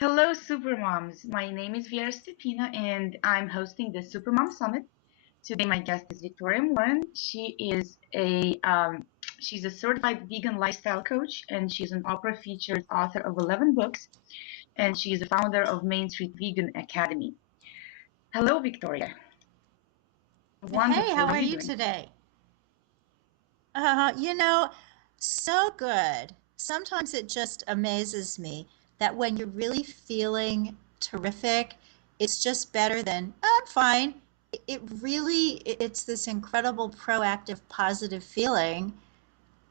Hello, Supermoms. My name is Vera Stepina, and I'm hosting the Supermom Summit. Today, my guest is Victoria Moran. She's a certified vegan lifestyle coach, and she's an Oprah featured author of 11 books, and she is the founder of Main Street Vegan Academy. Hello, Victoria. Hey, Wonderful. how How are are you you doing? today? Uh, you know, so good. Sometimes it just amazes me that when you're really feeling terrific, it's just better than, I'm fine. It's this incredible proactive, positive feeling.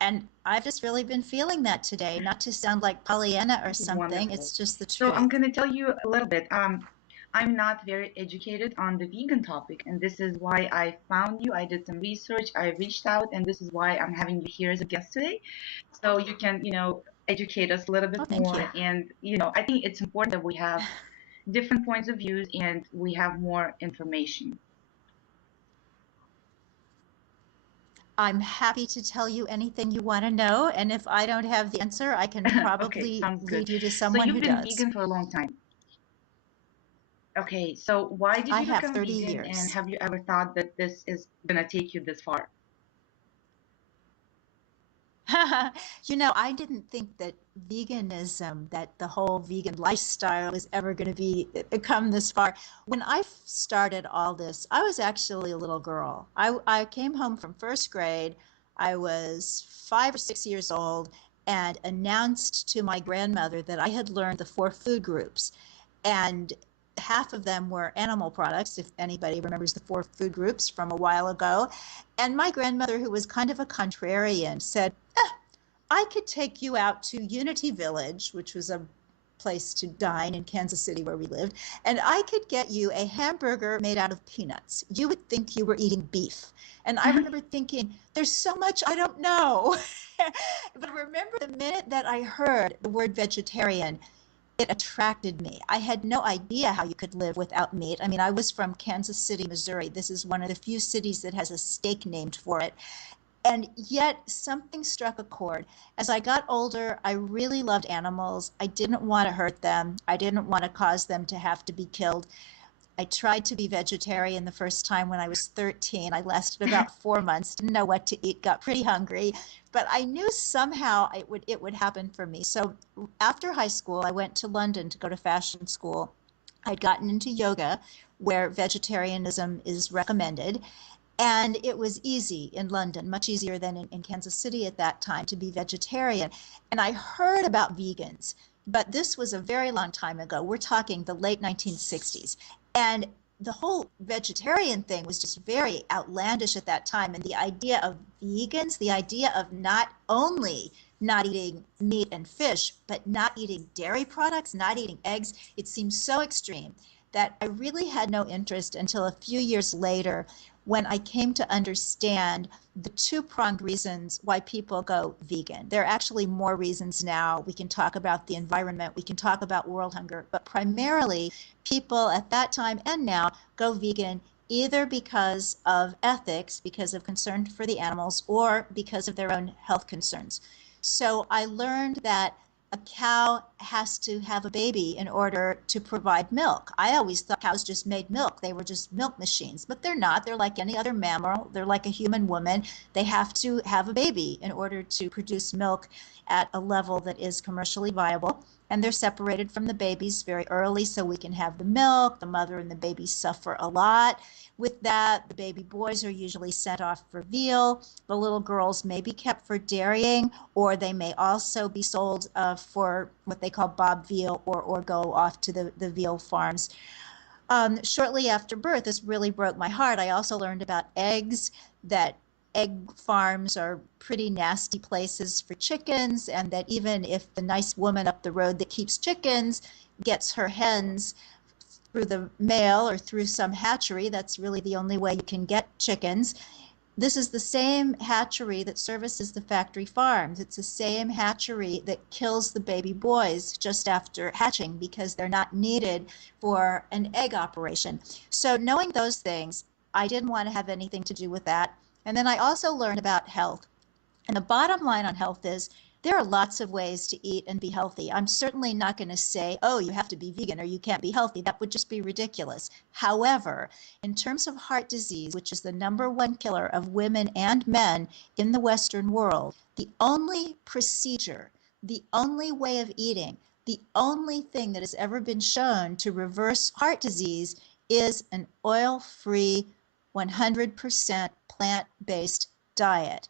And I've just really been feeling that today. Not to sound like Pollyanna or something, Wonderful. it's just the So I'm truth. going to tell you a little bit. I'm not very educated on the vegan topic, and this is why I found you. I did some research, I reached out, and this is why I'm having you here as a guest today. So you can, educate us a little Oh, bit thank more. you. And, I think it's important that we have different points of views and we have more information. I'm happy to tell you anything you want to know. And if I don't have the answer, I can Okay, probably sounds good. lead you to So someone you've who been does. vegan for a long time. Okay, so why did I you have become 30 vegan, and years. have you ever thought that this is gonna take you this far? I didn't think that veganism, that the whole vegan lifestyle was ever going to come this far. When I started all this, I was actually a little girl. I came home from first grade. I was 5 or 6 years old and announced to my grandmother that I had learned the four food groups. And half of them were animal products, if anybody remembers the four food groups from a while ago. And my grandmother, who was kind of a contrarian, said, I could take you out to Unity Village, which was a place to dine in Kansas City where we lived, and I could get you a hamburger made out of peanuts. You would think you were eating beef. And I remember thinking, there's so much I don't know. But I remember the minute that I heard the word vegetarian, it attracted me. I had no idea how you could live without meat. I mean, I was from Kansas City, Missouri. This is one of the few cities that has a state named for it. And yet something struck a chord. As I got older, I really loved animals. I didn't want to hurt them. I didn't want to cause them to have to be killed. I tried to be vegetarian the first time when I was 13. I lasted about 4 months, didn't know what to eat, got pretty hungry, but I knew somehow it would happen for me. So after high school, I went to London to go to fashion school. I'd gotten into yoga, where vegetarianism is recommended. And it was easy in London, much easier than in Kansas City at that time, to be vegetarian. And I heard about vegans, but this was a very long time ago. We're talking the late 1960s. And the whole vegetarian thing was just very outlandish at that time. And the idea of vegans, the idea of not only not eating meat and fish, but not eating dairy products, not eating eggs, it seemed so extreme that I really had no interest until a few years later when I came to understand the two-pronged reasons why people go vegan. There are actually more reasons now. We can talk about the environment, we can talk about world hunger, but primarily people at that time and now go vegan either because of ethics, because of concern for the animals, or because of their own health concerns. So I learned that a cow has to have a baby in order to provide milk. I always thought cows just made milk. They were just milk machines, but they're not. They're like any other mammal. They're like a human woman. They have to have a baby in order to produce milk at a level that is commercially viable. And they're separated from the babies very early so we can have the milk. The mother and the baby suffer a lot. With that, the baby boys are usually sent off for veal. The little girls may be kept for dairying, or they may also be sold for what they call bob veal, or go off to the veal farms. Shortly after birth, this really broke my heart. I also learned about eggs, that egg farms are pretty nasty places for chickens, and that even if the nice woman up the road that keeps chickens gets her hens through the mail or through some hatchery, that's really the only way you can get chickens. This is the same hatchery that services the factory farms. It's the same hatchery that kills the baby boys just after hatching because they're not needed for an egg operation. So knowing those things, I didn't want to have anything to do with that. And then I also learned about health. And the bottom line on health is There are lots of ways to eat and be healthy. I'm certainly not going to say, oh, you have to be vegan or you can't be healthy. That would just be ridiculous. However, in terms of heart disease, which is the #1 killer of women and men in the Western world, the only procedure, the only way of eating, the only thing that has ever been shown to reverse heart disease is an oil-free, 100% plant-based diet.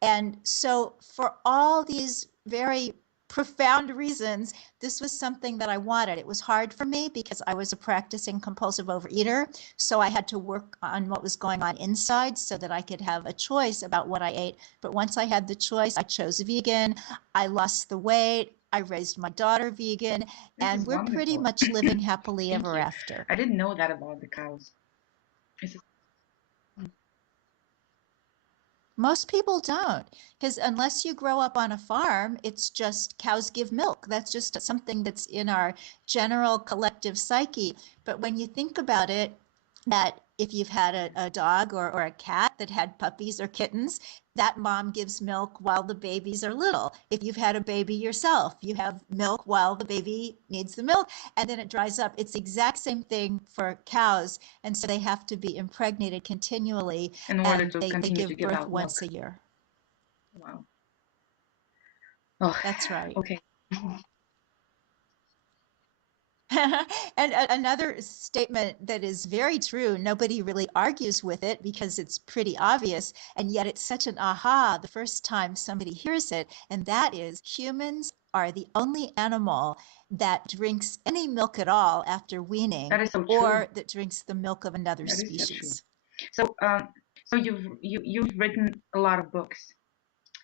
And so for all these very profound reasons, this was something that I wanted. It was hard for me because I was a practicing compulsive overeater. So I had to work on what was going on inside so that I could have a choice about what I ate. But once I had the choice, I chose vegan. I lost the weight. I raised my daughter vegan, This and is we're pretty wonderful. much living happily Thank ever you. after. I didn't know that about the cows. This is, Most people don't, because unless you grow up on a farm, it's just cows give milk. That's just something that's in our general collective psyche. But when you think about it, that if you've had a dog or a cat that had puppies or kittens, that mom gives milk while the babies are little. If you've had a baby yourself, you have milk while the baby needs the milk, and then it dries up. It's the exact same thing for cows. And so they have to be impregnated continually, in order and to they continue to give give birth out milk. once a year. Wow. Oh, That's right. okay. And another statement that is very true, nobody really argues with it because it's pretty obvious, and yet it's such an aha the first time somebody hears it, and that is humans are the only animal that drinks any milk at all after weaning That is so true. or that drinks the milk of another That is so true. species. So, so you've written a lot of books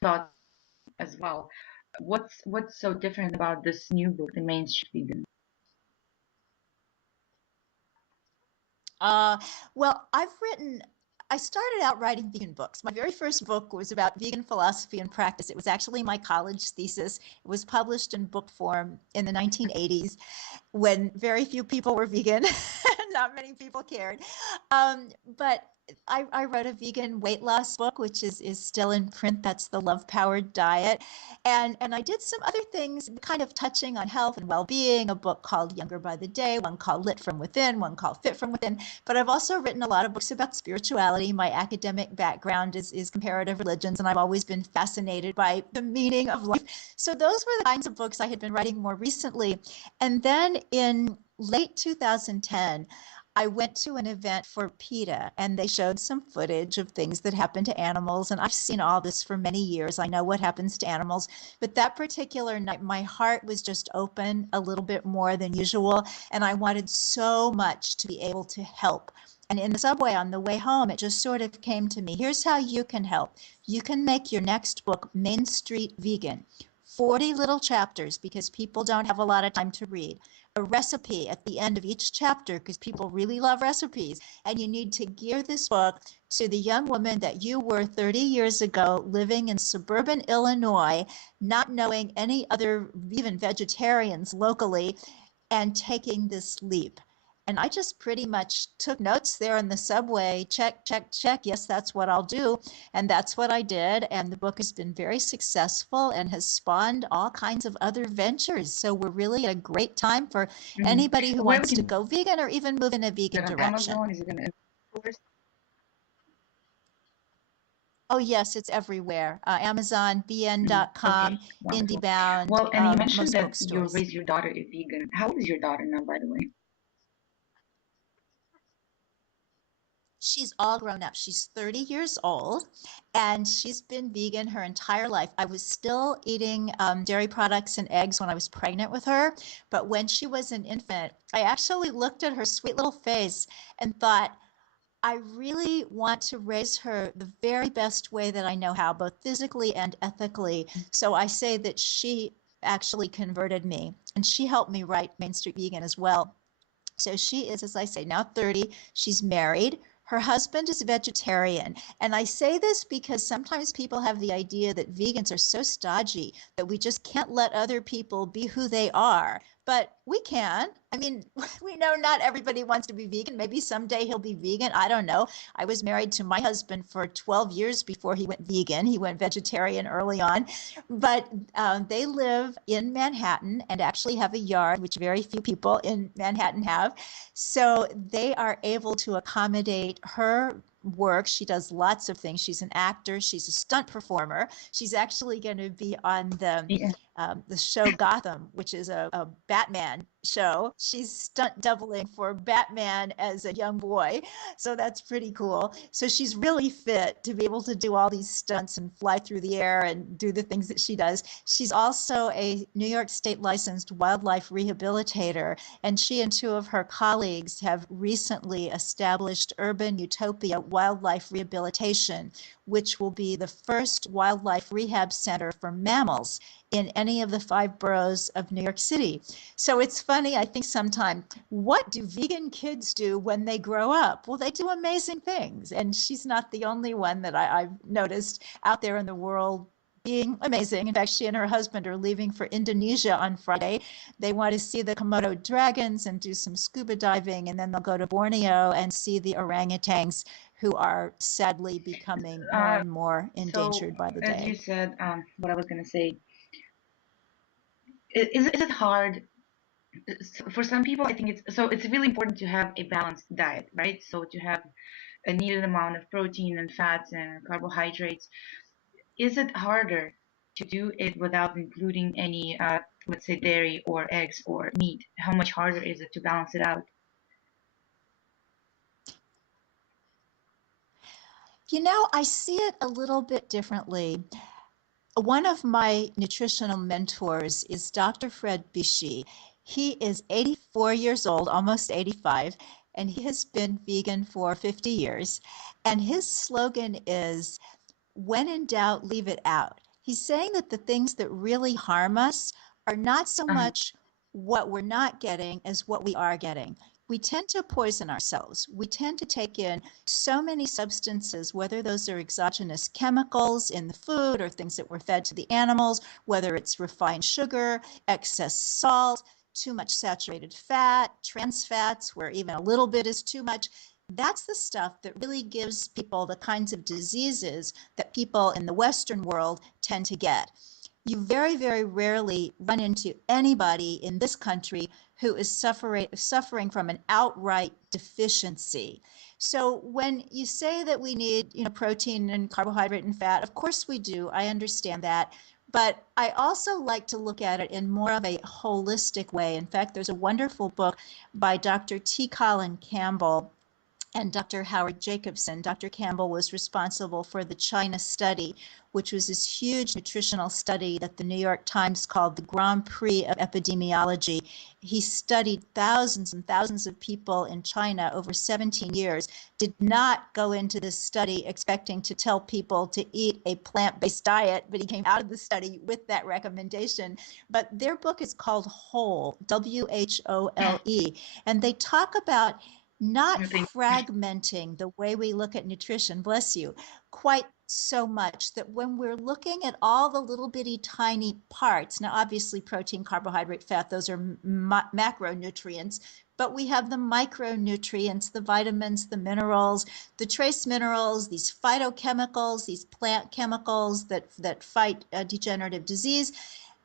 about as well. What's so different about this new book, The Main Street Vegan? Uh, well, I started out writing vegan books. My very first book was about vegan philosophy and practice. It was actually my college thesis. It was published in book form in the 1980s when very few people were vegan. Not many people cared. But I wrote a vegan weight loss book, which is still in print. That's the Love Powered Diet. And I did some other things kind of touching on health and well-being, a book called Younger by the Day, one called Lit from Within, one called Fit from Within. But I've also written a lot of books about spirituality. My academic background is comparative religions, and I've always been fascinated by the meaning of life. So those were the kinds of books I had been writing more recently. And then in late 2010, I went to an event for PETA, and they showed some footage of things that happen to animals. And I've seen all this for many years. I know what happens to animals. But that particular night, my heart was just open a little bit more than usual. And I wanted so much to be able to help. And in the subway on the way home, it just sort of came to me. Here's how you can help. You can make your next book Main Street Vegan. 40 little chapters because people don't have a lot of time to read. A recipe at the end of each chapter because people really love recipes. And you need to gear this book to the young woman that you were 30 years ago living in suburban Illinois, not knowing any other even vegetarians locally, and taking this leap. And I just pretty much took notes there in the subway. Check, check, check. Yes, that's what I'll do. And that's what I did. And the book has been very successful and has spawned all kinds of other ventures. So we're really at a great time for Mm-hmm. anybody who Where we wants to can go vegan or even move in a vegan get on direction. Amazon? Is it gonna? Oh, yes, it's everywhere. Amazon, Okay, bn.com, wonderful. IndieBound, Well, and you mentioned most that you bookstores. raised your daughter a vegan. How old is your daughter now, by the way? She's all grown up. She's 30 years old and she's been vegan her entire life. I was still eating dairy products and eggs when I was pregnant with her. But when she was an infant, I actually looked at her sweet little face and thought, I really want to raise her the very best way that I know how, both physically and ethically. So I say that she actually converted me and she helped me write Main Street Vegan as well. So she is, as I say, now 30. She's married. Her husband is a vegetarian. And I say this because sometimes people have the idea that vegans are so stodgy that we just can't let other people be who they are. but we can. I mean, we know not everybody wants to be vegan. Maybe someday he'll be vegan. I don't know. I was married to my husband for 12 years before he went vegan. He went vegetarian early on, but they live in Manhattan and actually have a yard, which very few people in Manhattan have. So they are able to accommodate her work. She does lots of things. She's an actor. She's a stunt performer. She's actually going to be on Yeah. the show Gotham, which is a Batman show. She's stunt doubling for Batman as a young boy. So that's pretty cool. So she's really fit to be able to do all these stunts and fly through the air and do the things that she does. She's also a New York State licensed wildlife rehabilitator, and she and two of her colleagues have recently established Urban Utopia Wildlife Rehabilitation, which will be the first wildlife rehab center for mammals in any of the 5 boroughs of New York City. So it's funny, I think sometimes, what do vegan kids do when they grow up? Well, they do amazing things. And she's not the only one that I've noticed out there in the world being amazing. In fact, she and her husband are leaving for Indonesia on Friday. They want to see the Komodo dragons and do some scuba diving, and then they'll go to Borneo and see the orangutans, who are sadly becoming more Uh, and more so endangered by the as you day. said, what I was going to say, is it hard? For some people, I think it's really important to have a balanced diet, right? So to have a needed amount of protein and fats and carbohydrates. Is it harder to do it without including any, let's say, dairy or eggs or meat? How much harder is it to balance it out? You know, I see it a little bit differently. One of my nutritional mentors is Dr. Fred Bishi. He is 84 years old, almost 85, and he has been vegan for 50 years. And his slogan is, when in doubt, leave it out. He's saying that the things that really harm us are not so Uh-huh. much what we're not getting as what we are getting. We tend to poison ourselves. We tend to take in so many substances, whether those are exogenous chemicals in the food or things that were fed to the animals, whether it's refined sugar, excess salt, too much saturated fat, trans fats, where even a little bit is too much. That's the stuff that really gives people the kinds of diseases that people in the Western world tend to get. You very, very rarely run into anybody in this country who is suffering from an outright deficiency. So when you say that we need, protein and carbohydrate and fat, of course we do. I understand that. But I also like to look at it in more of a holistic way. In fact, there's a wonderful book by Dr. T. Colin Campbell and Dr. Howard Jacobson. Dr. Campbell was responsible for the China study, which was this huge nutritional study that the New York Times called the Grand Prix of Epidemiology. He studied thousands and thousands of people in China over 17 years, did not go into this study expecting to tell people to eat a plant-based diet, but he came out of the study with that recommendation. But their book is called Whole, Whole, and they talk about not I think. fragmenting the way we look at nutrition, bless you, quite so much that when we're looking at all the little bitty tiny parts, now obviously protein, carbohydrate, fat, those are macronutrients, but we have the micronutrients, the vitamins, the minerals, the trace minerals, these phytochemicals, these plant chemicals that fight degenerative disease.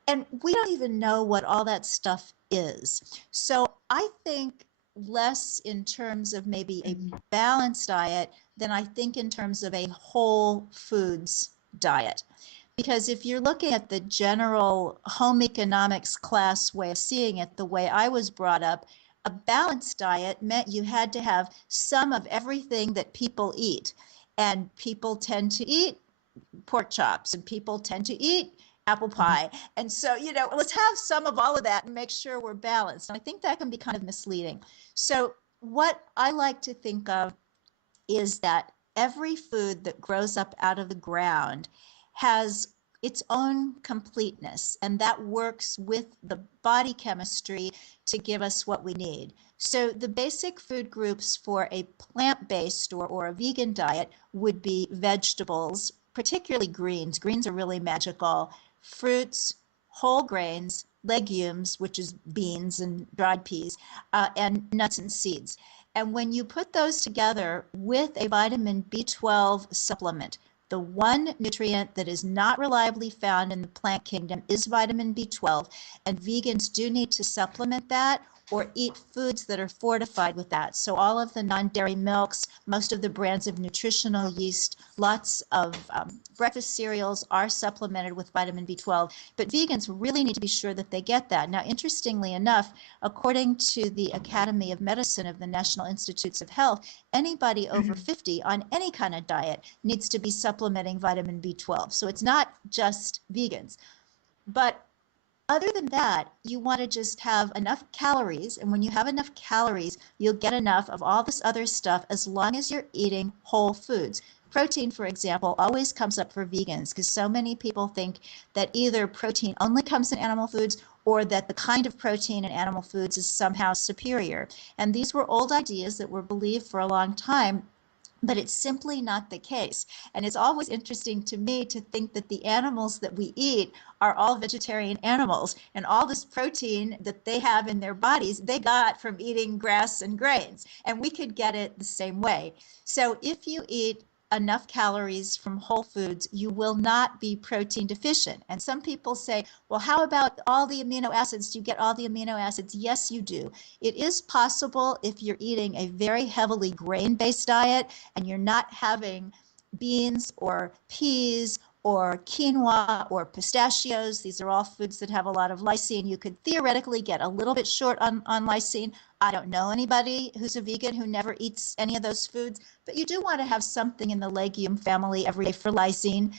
And we don't even know what all that stuff is. So I think less in terms of maybe a Mhm. balanced diet than I think in terms of a whole foods diet. Because if you're looking at the general home economics class way of seeing it, the way I was brought up, a balanced diet meant you had to have some of everything that people eat. And people tend to eat pork chops and people tend to eat apple Mhm. pie. And so, let's have some of all of that and make sure we're balanced. And I think that can be kind of misleading. So, what I like to think of is that every food that grows up out of the ground has its own completeness, and that works with the body chemistry to give us what we need. So the basic food groups for a plant-based or a vegan diet would be vegetables, particularly greens. Greens are really magical. Fruits, whole grains, legumes, which is beans and dried peas, and nuts and seeds. And when you put those together with a vitamin B12 supplement, the one nutrient that is not reliably found in the plant kingdom is vitamin B12, and vegans do need to supplement that or eat foods that are fortified with that. So all of the non-dairy milks, most of the brands of nutritional yeast, lots of breakfast cereals are supplemented with vitamin B12, but vegans really need to be sure that they get that. Now, interestingly enough, according to the Academy of Medicine of the National Institutes of Health, anybody over 50 on any kind of diet needs to be supplementing vitamin B12. So it's not just vegans. But other than that, you want to just have enough calories. And when you have enough calories, you'll get enough of all this other stuff as long as you're eating whole foods. Protein, for example, always comes up for vegans because so many people think that either protein only comes in animal foods or that the kind of protein in animal foods is somehow superior. And these were old ideas that were believed for a long time, but it's simply not the case. And it's always interesting to me to think that the animals that we eat are all vegetarian animals, and all this protein that they have in their bodies, they got from eating grass and grains, and we could get it the same way. So if you eat enough calories from whole foods, you will not be protein deficient. And some people say, well, how about all the amino acids? Do you get all the amino acids? Yes, you do. It is possible if you're eating a very heavily grain-based diet and you're not having beans or peas or quinoa or pistachios. These are all foods that have a lot of lysine. You could theoretically get a little bit short on lysine. I don't know anybody who's a vegan who never eats any of those foods, but you do want to have something in the legume family every day for lysine.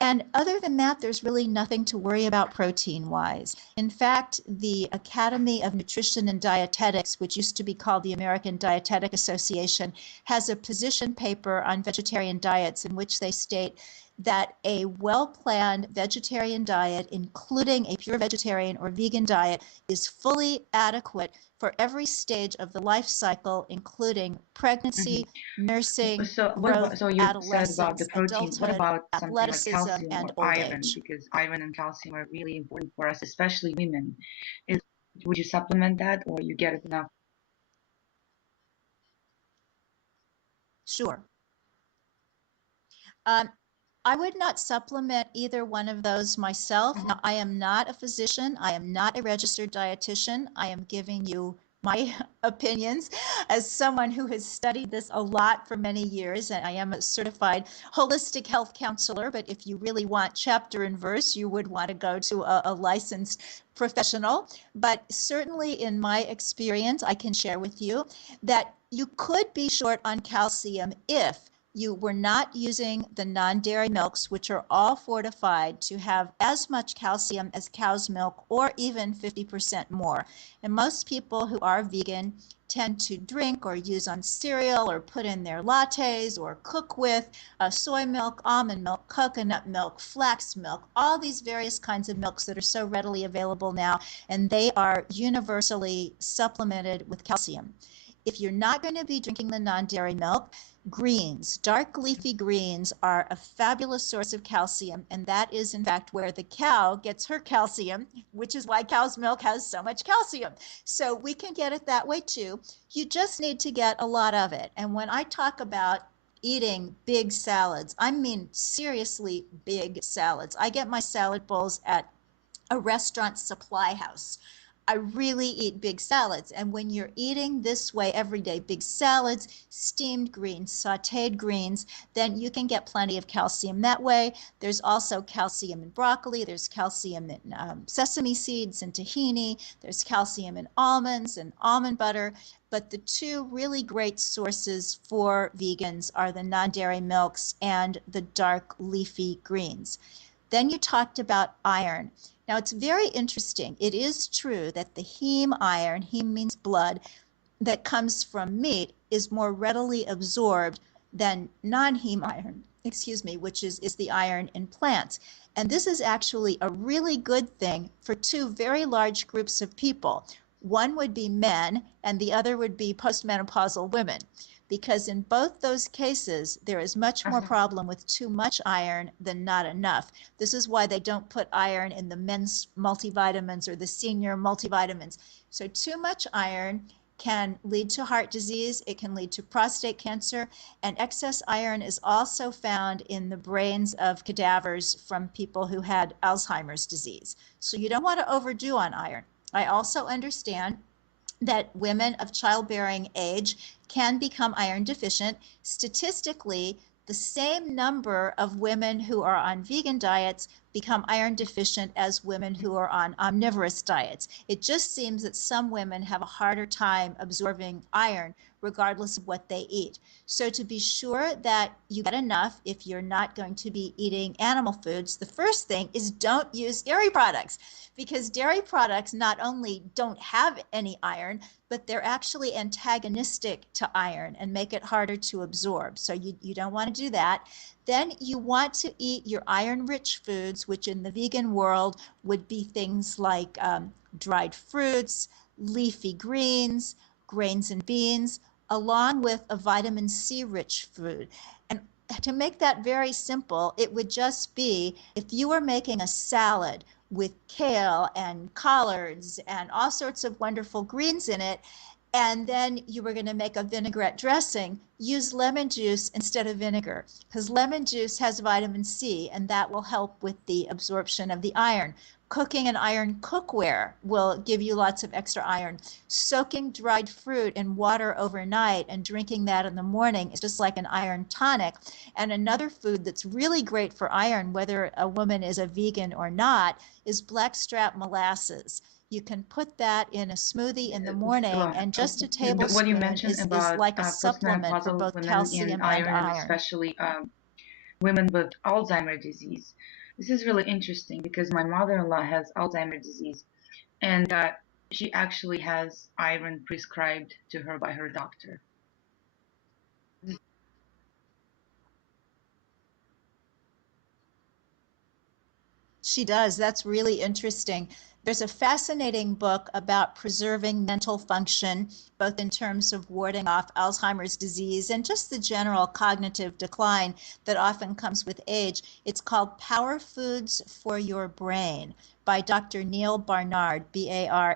And other than that, there's really nothing to worry about protein-wise. In fact, the Academy of Nutrition and Dietetics, which used to be called the American Dietetic Association, has a position paper on vegetarian diets in which they state that a well-planned vegetarian diet, including a pure vegetarian or vegan diet, is fully adequate for every stage of the life cycle, including pregnancy, nursing, So what about, growth, so you said about the adolescence, protein. What adulthood, about something like athleticism, calcium and or old iron? age. Because iron and calcium are really important for us, especially women. Is, would you supplement that or you get it enough? Sure. Um, I would not supplement either one of those myself. Now, I am not a physician. I am not a registered dietitian. I am giving you my opinions as someone who has studied this a lot for many years, and I am a certified holistic health counselor. But if you really want chapter and verse, you would want to go to a licensed professional. But certainly in my experience, I can share with you that you could be short on calcium if you were not using the non-dairy milks, which are all fortified to have as much calcium as cow's milk or even 50% more. And most people who are vegan tend to drink or use on cereal or put in their lattes or cook with soy milk, almond milk, coconut milk, flax milk, all these various kinds of milks that are so readily available now, and they are universally supplemented with calcium. If you're not going to be drinking the non-dairy milk, greens, dark leafy greens are a fabulous source of calcium, and that is in fact where the cow gets her calcium, which is why cow's milk has so much calcium. So we can get it that way too. You just need to get a lot of it. And when I talk about eating big salads, I mean seriously big salads. I get my salad bowls at a restaurant supply house. I really eat big salads. And when you're eating this way every day, big salads, steamed greens, sauteed greens, then you can get plenty of calcium that way. There's also calcium in broccoli. There's calcium in sesame seeds and tahini. There's calcium in almonds and almond butter. But the two really great sources for vegans are the non-dairy milks and the dark leafy greens. Then you talked about iron. Now, it's very interesting. It is true that the heme iron, heme means blood, that comes from meat is more readily absorbed than non-heme iron, excuse me, which is the iron in plants. And this is actually a really good thing for two very large groups of people. One would be men, and the other would be postmenopausal women. because in both those cases, there is much more problem with too much iron than not enough. This is why they don't put iron in the men's multivitamins or the senior multivitamins. So too much iron can lead to heart disease, it can lead to prostate cancer, and excess iron is also found in the brains of cadavers from people who had Alzheimer's disease. So you don't want to overdo on iron. I also understand that women of childbearing age can become iron deficient. Statistically, the same number of women who are on vegan diets become iron deficient as women who are on omnivorous diets. It just seems that some women have a harder time absorbing iron regardless of what they eat. So to be sure that you get enough, if you're not going to be eating animal foods, the first thing is don't use dairy products, because dairy products not only don't have any iron, but they're actually antagonistic to iron and make it harder to absorb. So you don't want to do that. Then you want to eat your iron-rich foods, which in the vegan world would be things like dried fruits, leafy greens, grains and beans, along with a vitamin C-rich food. And to make that very simple, it would just be if you were making a salad with kale and collards and all sorts of wonderful greens in it, and then you were going to make a vinaigrette dressing, use lemon juice instead of vinegar, because lemon juice has vitamin C, and that will help with the absorption of the iron. Cooking in iron cookware will give you lots of extra iron. Soaking dried fruit in water overnight and drinking that in the morning is just like an iron tonic. And another food that's really great for iron, whether a woman is a vegan or not, is blackstrap molasses. You can put that in a smoothie in the morning, and just a What you tablespoon mentioned is about like a supplement for postmenopausal both women in calcium and iron, and iron. especially women with Alzheimer's disease. This is really interesting because my mother-in-law has Alzheimer's disease, and she actually has iron prescribed to her by her doctor. She does. That's really interesting. There's a fascinating book about preserving mental function, both in terms of warding off Alzheimer's disease and just the general cognitive decline that often comes with age. It's called Power Foods for Your Brain by Dr. Neil Barnard, Barnard.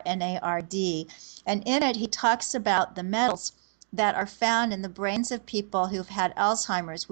And in it, he talks about the metals that are found in the brains of people who've had Alzheimer's. We